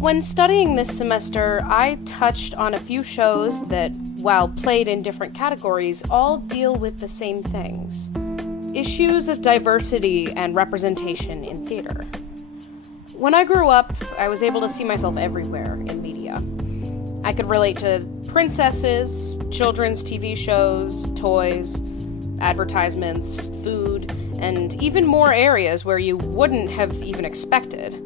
When studying this semester, I touched on a few shows that, while played in different categories, all deal with the same things. Issues of diversity and representation in theater. When I grew up, I was able to see myself everywhere in media. I could relate to princesses, children's TV shows, toys, advertisements, food, and even more areas where you wouldn't have even expected.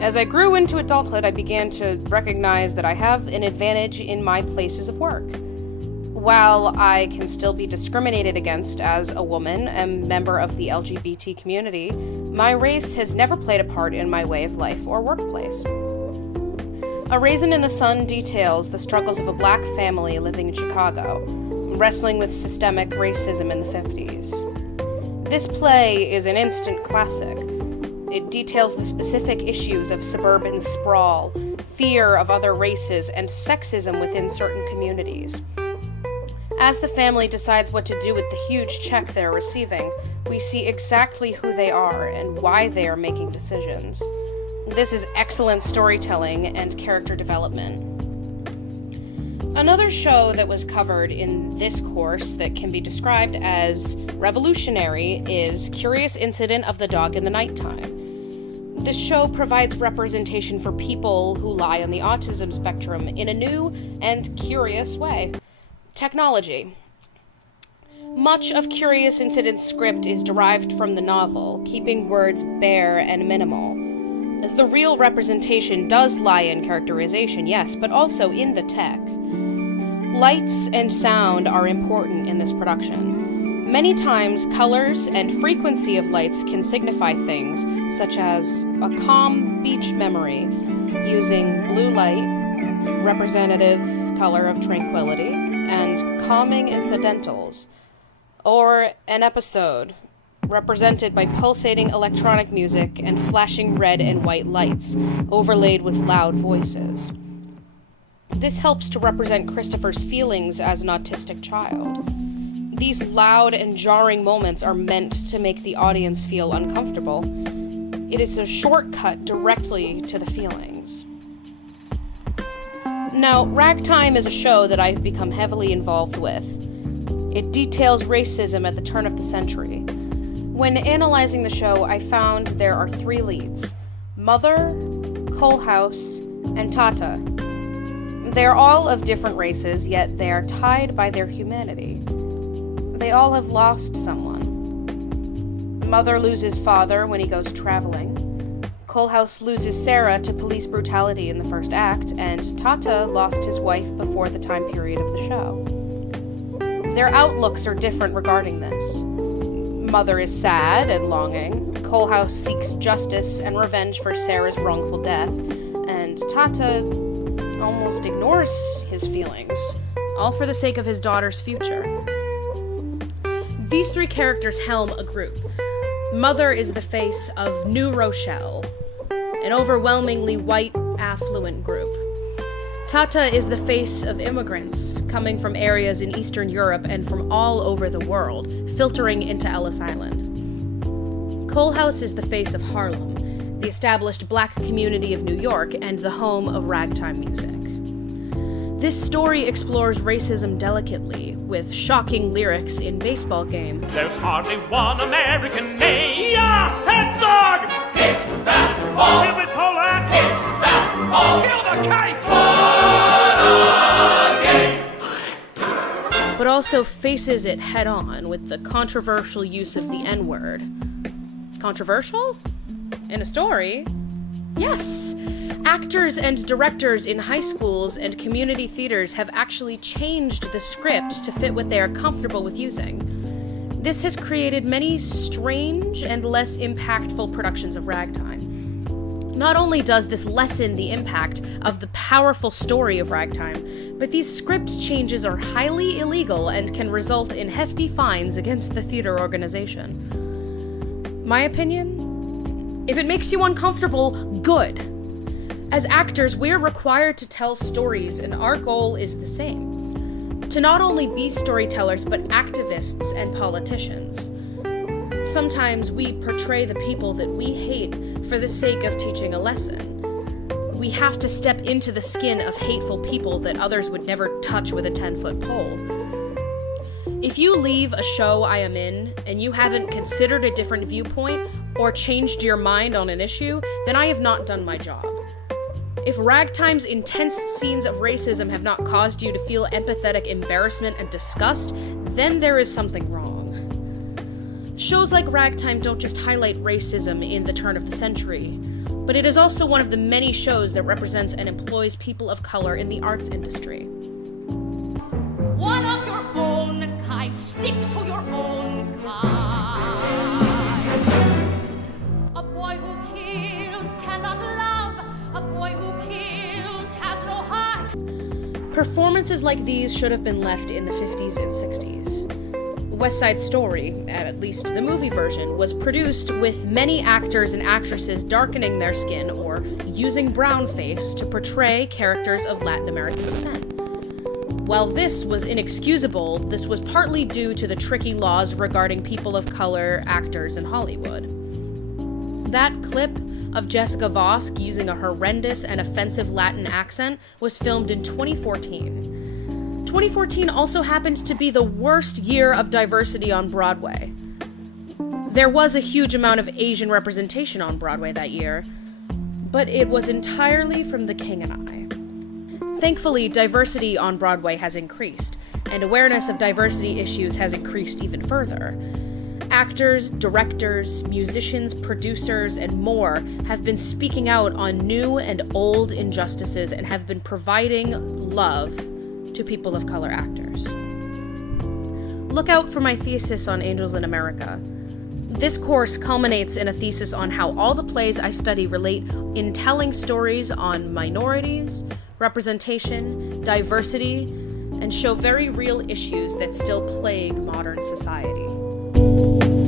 As I grew into adulthood, I began to recognize that I have an advantage in my places of work. While I can still be discriminated against as a woman, a member of the LGBT community, my race has never played a part in my way of life or workplace. A Raisin in the Sun details the struggles of a black family living in Chicago, wrestling with systemic racism in the 50s. This play is an instant classic. It details the specific issues of suburban sprawl, fear of other races, and sexism within certain communities. As the family decides what to do with the huge check they're receiving, we see exactly who they are and why they are making decisions. This is excellent storytelling and character development. Another show that was covered in this course that can be described as revolutionary is Curious Incident of the Dog in the Nighttime. This show provides representation for people who lie on the autism spectrum in a new and curious way. Technology. Much of Curious Incident's script is derived from the novel, keeping words bare and minimal. The real representation does lie in characterization, yes, but also in the tech. Lights and sound are important in this production. Many times, colors and frequency of lights can signify things, such as a calm beach memory, using blue light, representative color of tranquility, and calming incidentals, or an episode, represented by pulsating electronic music and flashing red and white lights, overlaid with loud voices. This helps to represent Christopher's feelings as an autistic child. These loud and jarring moments are meant to make the audience feel uncomfortable. It is a shortcut directly to the feelings. Now, Ragtime is a show that I've become heavily involved with. It details racism at the turn of the century. When analyzing the show, I found there are three leads: Mother, Coalhouse, and Tata. They are all of different races, yet they are tied by their humanity. They all have lost someone. Mother loses father when he goes traveling. Coalhouse loses Sarah to police brutality in the first act, and Tata lost his wife before the time period of the show. Their outlooks are different regarding this. Mother is sad and longing. Coalhouse seeks justice and revenge for Sarah's wrongful death, and Tata almost ignores his feelings, all for the sake of his daughter's future. These three characters helm a group. Mother is the face of New Rochelle, an overwhelmingly white, affluent group. Tata is the face of immigrants coming from areas in Eastern Europe and from all over the world, filtering into Ellis Island. Coalhouse is the face of Harlem, the established black community of New York and the home of ragtime music. This story explores racism delicately, with shocking lyrics in Baseball Game. There's hardly one American name. Yeah, Herzog! It's basketball! Kill it, Polak! It's basketball! Kill the cake! What a game! But also faces it head-on with the controversial use of the N-word. Controversial? In a story? Yes! Actors and directors in high schools and community theaters have actually changed the script to fit what they are comfortable with using. This has created many strange and less impactful productions of ragtime. Not only does this lessen the impact of the powerful story of ragtime, but these script changes are highly illegal and can result in hefty fines against the theater organization. My opinion? If it makes you uncomfortable, good. As actors, we're required to tell stories, and our goal is the same. To not only be storytellers, but activists and politicians. Sometimes we portray the people that we hate for the sake of teaching a lesson. we have to step into the skin of hateful people that others would never touch with a 10-foot pole. If you leave a show I am in and you haven't considered a different viewpoint or changed your mind on an issue, then I have not done my job. If Ragtime's intense scenes of racism have not caused you to feel empathetic embarrassment and disgust, then there is something wrong. Shows like Ragtime don't just highlight racism in the turn of the century, but it is also one of the many shows that represents and employs people of color in the arts industry. One of your own kind, stick to your own kind. A boy who kills cannot love. A boy who kills has no heart. Performances like these should have been left in the 50s and 60s. West Side Story, at least the movie version, was produced with many actors and actresses darkening their skin or using brownface to portray characters of Latin American descent. While this was inexcusable, this was partly due to the tricky laws regarding people of color actors in Hollywood. That clip of Jessica Vosk using a horrendous and offensive Latin accent was filmed in 2014. 2014 also happened to be the worst year of diversity on Broadway. There was a huge amount of Asian representation on Broadway that year, but it was entirely from The King and I. Thankfully, diversity on Broadway has increased, and awareness of diversity issues has increased even further. Actors, directors, musicians, producers, and more have been speaking out on new and old injustices and have been providing love to people of color actors. Look out for my thesis on Angels in America. This course culminates in a thesis on how all the plays I study relate in telling stories on minorities, representation, diversity, and show very real issues that still plague modern society.